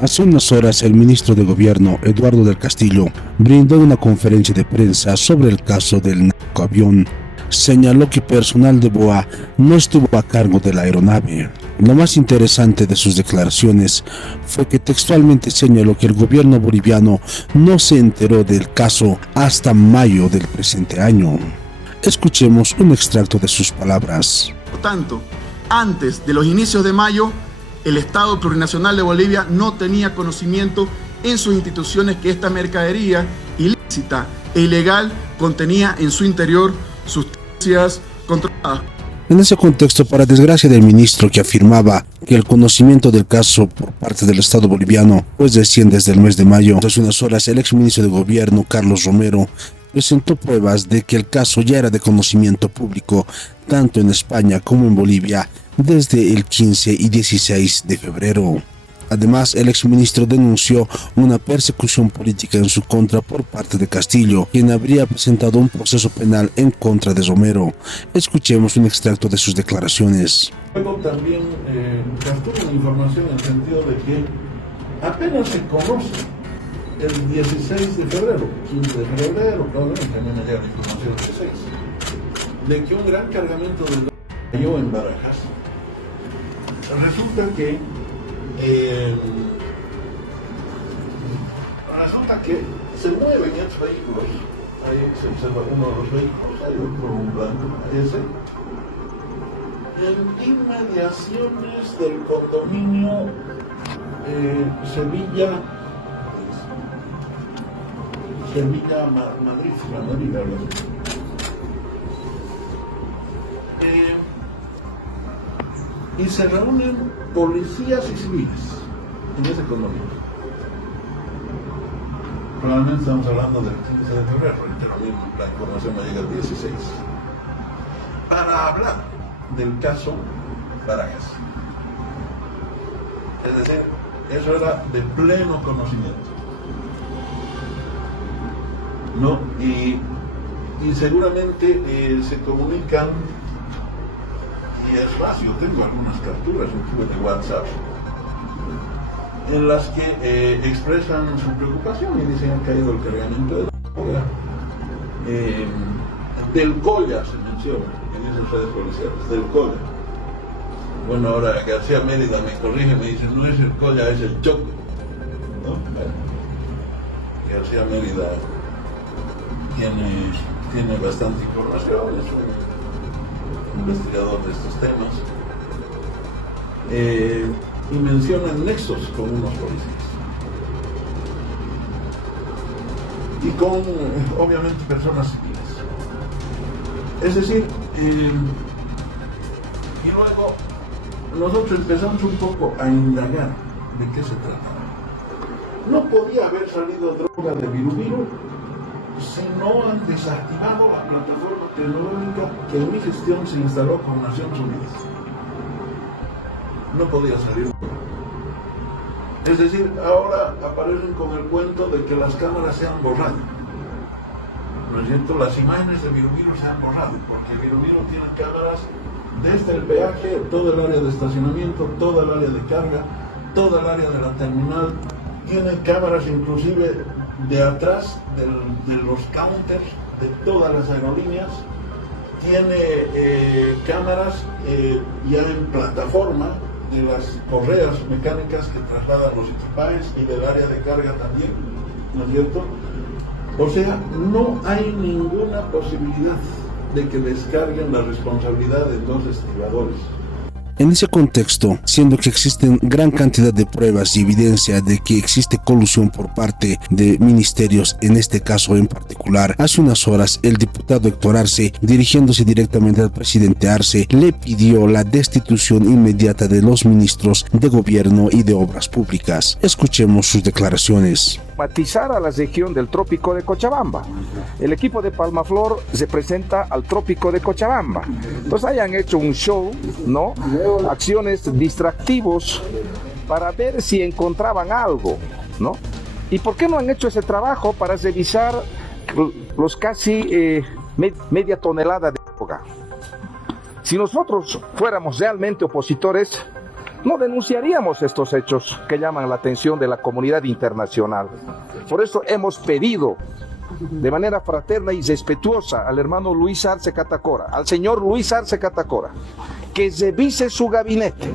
Hace unas horas, el ministro de Gobierno, Eduardo del Castillo, brindó una conferencia de prensa sobre el caso del narcoavión. Señaló que personal de BOA no estuvo a cargo de la aeronave. Lo más interesante de sus declaraciones fue que textualmente señaló que el gobierno boliviano no se enteró del caso hasta mayo del presente año. Escuchemos un extracto de sus palabras. Por tanto, antes de los inicios de mayo, el Estado Plurinacional de Bolivia no tenía conocimiento en sus instituciones que esta mercadería ilícita e ilegal contenía en su interior sustancias controladas. En ese contexto, para desgracia del ministro, que afirmaba que el conocimiento del caso por parte del Estado boliviano pues recién desde el mes de mayo, hace unas horas el exministro de Gobierno, Carlos Romero, presentó pruebas de que el caso ya era de conocimiento público tanto en España como en Bolivia desde el 15 y 16 de febrero. Además, el exministro denunció una persecución política en su contra por parte de Castillo, quien habría presentado un proceso penal en contra de Romero. Escuchemos un extracto de sus declaraciones. Luego también captura la información en el sentido de que apenas se conoce el 16 de febrero, 15 de febrero, probablemente también me llega la información del 16, de que un gran cargamento de droga cayó en Barajas. Resulta que se mueven estos vehículos. Ahí se observa uno de los vehículos, hay otro un blanco, ese, en inmediaciones del condominio Sevilla Madrid, algo así. Y se reúnen policías y civiles en ese condominio. Probablemente estamos hablando del 15 de febrero, pero la información me llega el 16. Para hablar del caso Barajas. Es decir, eso era de pleno conocimiento, ¿no? Y seguramente se comunican. Y es fácil, tengo algunas capturas incluso de WhatsApp en las que expresan su preocupación y dicen que ha caído el cargamento de droga. Del Colla se menciona, que dicen redes policiales, del Colla. Bueno, ahora García Mérida me corrige, me dice, no es el Colla, es el Choco, ¿no? Bueno, García Mérida tiene bastante información, es un investigador de estos temas, y mencionan nexos con unos policías y con obviamente personas civiles. Es decir, y luego nosotros empezamos un poco a indagar de qué se trataba. No podía haber salido droga de Viru si no han desactivado la plataforma tecnológica que en mi gestión se instaló con Naciones Unidas. No podía salir. Es decir, ahora aparecen con el cuento de que las cámaras se han borrado. ¿No es cierto? Las imágenes de Viru se han borrado, porque Viru tiene cámaras desde el peaje, todo el área de estacionamiento, toda el área de carga, toda el área de la terminal. Tiene cámaras inclusive de atrás de los counters de todas las aerolíneas, tiene cámaras ya en plataforma de las correas mecánicas que trasladan los equipajes y del área de carga también, ¿no es cierto? O sea, no hay ninguna posibilidad de que descarguen la responsabilidad de dos estibadores. En ese contexto, siendo que existen gran cantidad de pruebas y evidencia de que existe colusión por parte de ministerios, en este caso en particular, hace unas horas el diputado Héctor Arce, dirigiéndose directamente al presidente Arce, le pidió la destitución inmediata de los ministros de Gobierno y de Obras Públicas. Escuchemos sus declaraciones. Matizar a la región del trópico de Cochabamba. El equipo de Palmaflor representa al trópico de Cochabamba. Entonces hayan hecho un show, ¿no? Acciones distractivos para ver si encontraban algo, ¿no? ¿Y por qué no han hecho ese trabajo para revisar los casi media tonelada de droga? Si nosotros fuéramos realmente opositores, no denunciaríamos estos hechos que llaman la atención de la comunidad internacional. Por eso hemos pedido de manera fraterna y respetuosa al hermano Luis Arce Catacora, al señor Luis Arce Catacora, que revise su gabinete,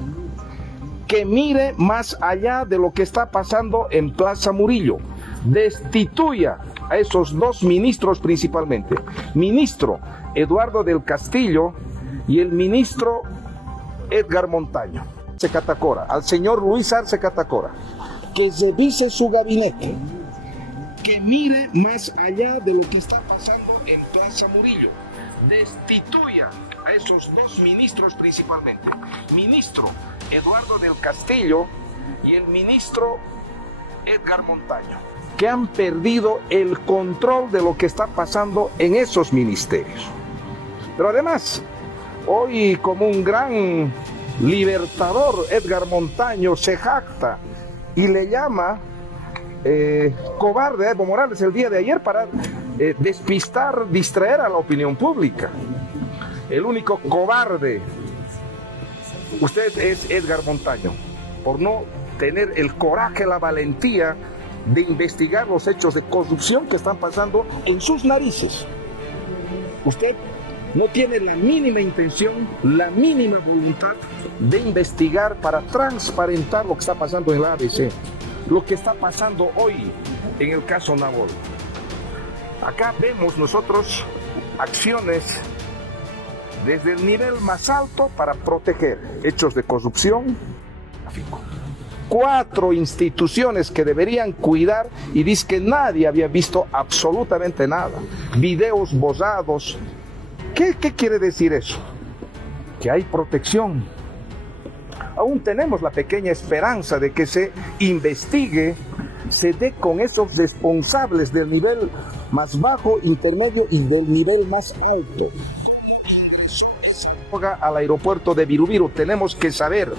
que mire más allá de lo que está pasando en Plaza Murillo, destituya a esos dos ministros principalmente, ministro Eduardo del Castillo y el ministro Edgar Montaño. Arce Catacora, al señor Luis Arce Catacora, que revise su gabinete, que mire más allá de lo que está pasando en Plaza Murillo, destituya a esos dos ministros principalmente, ministro Eduardo del Castillo y el ministro Edgar Montaño, que han perdido el control de lo que está pasando en esos ministerios. Pero además, hoy como un gran libertador, Edgar Montaño se jacta y le llama cobarde a Evo Morales el día de ayer para despistar, distraer a la opinión pública. El único cobarde, usted es Edgar Montaño, por no tener el coraje, la valentía de investigar los hechos de corrupción que están pasando en sus narices. Usted no tiene la mínima intención, la mínima voluntad de investigar para transparentar lo que está pasando en la ABC, lo que está pasando hoy en el caso Nabor. Acá vemos nosotros acciones desde el nivel más alto para proteger hechos de corrupción, tráfico. 4 instituciones que deberían cuidar y dice que nadie había visto absolutamente nada. Videos borrados. ¿Qué quiere decir eso? Que hay protección. Aún tenemos la pequeña esperanza de que se investigue, se dé con esos responsables del nivel más bajo, intermedio y del nivel más alto. Al aeropuerto de Virubiru tenemos que saber,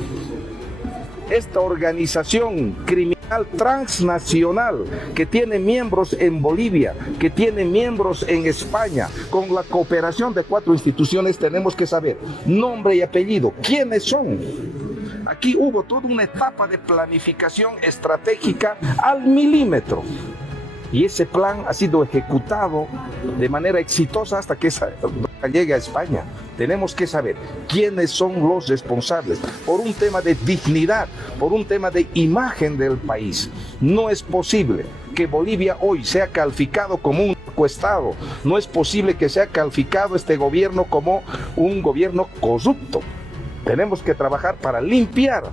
esta organización criminal transnacional que tiene miembros en Bolivia, que tiene miembros en España, con la cooperación de 4 instituciones, tenemos que saber nombre y apellido, quiénes son. Aquí hubo toda una etapa de planificación estratégica al milímetro. Y ese plan ha sido ejecutado de manera exitosa hasta que esa droga llegue a España. Tenemos que saber quiénes son los responsables por un tema de dignidad, por un tema de imagen del país. No es posible que Bolivia hoy sea calificado como un narcoestado. No es posible que sea calificado este gobierno como un gobierno corrupto. Tenemos que trabajar para limpiar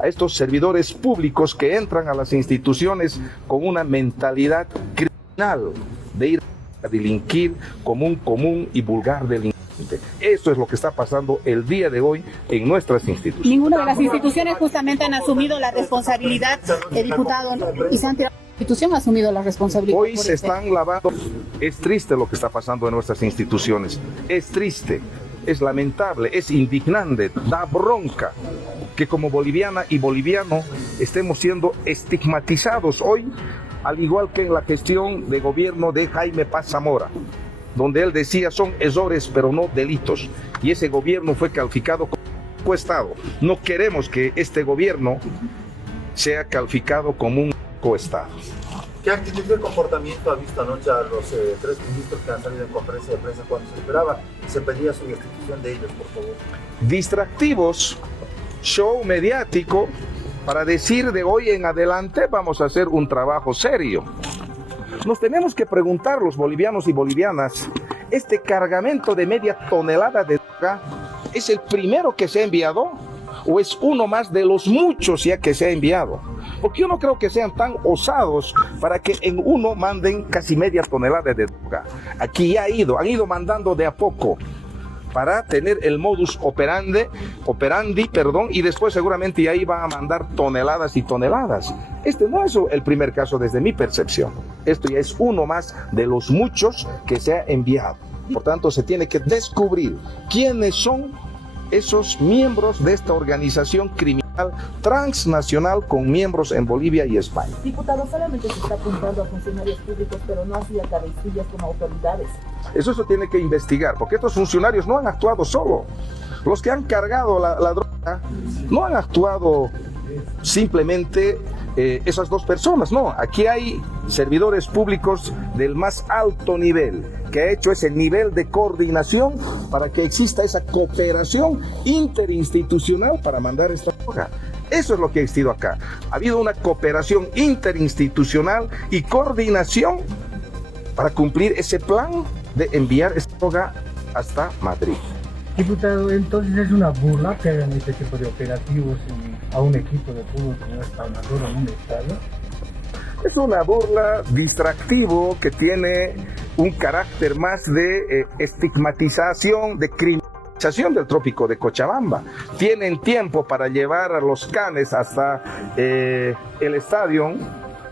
a estos servidores públicos que entran a las instituciones con una mentalidad criminal de ir a delinquir como un común y vulgar delincuente. Eso es lo que está pasando el día de hoy en nuestras instituciones. Ninguna de las instituciones justamente han asumido la responsabilidad, diputado, y se han tirado. La institución ha asumido la responsabilidad. Hoy se están lavando. Es triste lo que está pasando en nuestras instituciones. Es triste. Es lamentable, es indignante, da bronca que como boliviana y boliviano estemos siendo estigmatizados hoy, al igual que en la gestión de gobierno de Jaime Paz Zamora, donde él decía son errores pero no delitos, y ese gobierno fue calificado como Estado. No queremos que este gobierno sea calificado como un coestado. ¿Qué actitud de comportamiento ha visto anoche a los 3 ministros que han salido en conferencia de prensa cuando se esperaba? Se pedía su destitución de ellos, por favor. Distractivos, show mediático, para decir de hoy en adelante vamos a hacer un trabajo serio. Nos tenemos que preguntar los bolivianos y bolivianas, ¿este cargamento de media tonelada de droga es el primero que se ha enviado? ¿O es uno más de los muchos ya que se ha enviado? Porque yo no creo que sean tan osados para que en uno manden casi media tonelada de droga. Aquí ya han ido mandando de a poco para tener el modus operandi, y después seguramente ahí van a mandar toneladas y toneladas. Este no es el primer caso desde mi percepción. Esto ya es uno más de los muchos que se ha enviado. Por tanto, se tiene que descubrir quiénes son esos miembros de esta organización criminal transnacional con miembros en Bolivia y España. Diputado, solamente se está apuntando a funcionarios públicos, pero no así a cabecillas como autoridades. Eso se tiene que investigar, porque estos funcionarios no han actuado solo. Los que han cargado la droga no han actuado simplemente esas dos personas, no, aquí hay servidores públicos del más alto nivel, que ha hecho ese nivel de coordinación para que exista esa cooperación interinstitucional para mandar esta droga. Eso es lo que ha existido acá. Ha habido una cooperación interinstitucional y coordinación para cumplir ese plan de enviar esta droga hasta Madrid. Diputado, entonces es una burla que hagan este tipo de operativos a un equipo de fútbol como es Palmaflor en un estadio. Es una burla, distractivo, que tiene un carácter más de estigmatización, de criminalización del trópico de Cochabamba. Tienen tiempo para llevar a los canes hasta el estadio,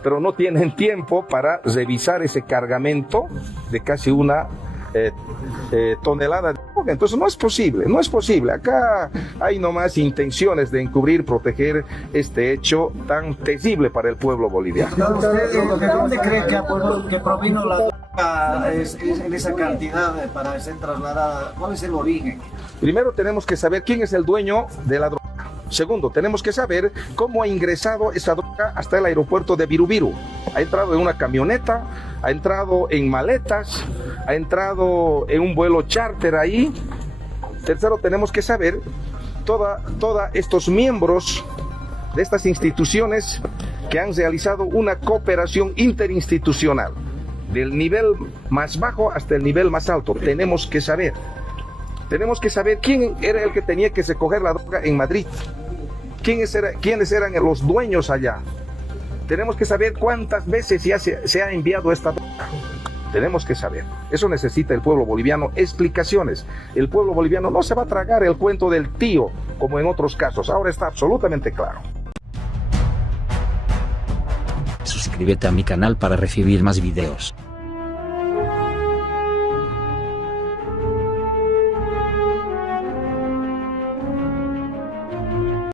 pero no tienen tiempo para revisar ese cargamento de casi una tonelada de droga. Entonces no es posible. Acá hay nomás intenciones de encubrir, proteger este hecho tan terrible para el pueblo boliviano. ¿De dónde cree que provino la droga en esa cantidad para ser trasladada? ¿Cuál es el origen? Primero tenemos que saber quién es el dueño de la droga. Segundo, tenemos que saber cómo ha ingresado esa droga hasta el aeropuerto de Birubiru. Ha entrado en una camioneta, ha entrado en maletas, ha entrado en un vuelo charter ahí. Tercero, tenemos que saber todos estos miembros de estas instituciones que han realizado una cooperación interinstitucional del nivel más bajo hasta el nivel más alto. Tenemos que saber quién era el que tenía que recoger la droga en Madrid, quiénes eran los dueños allá. Tenemos que saber cuántas veces ya se ha enviado esta droga. Tenemos que saber. Eso necesita el pueblo boliviano, explicaciones. El pueblo boliviano no se va a tragar el cuento del tío, como en otros casos. Ahora está absolutamente claro. Suscríbete a mi canal para recibir más videos.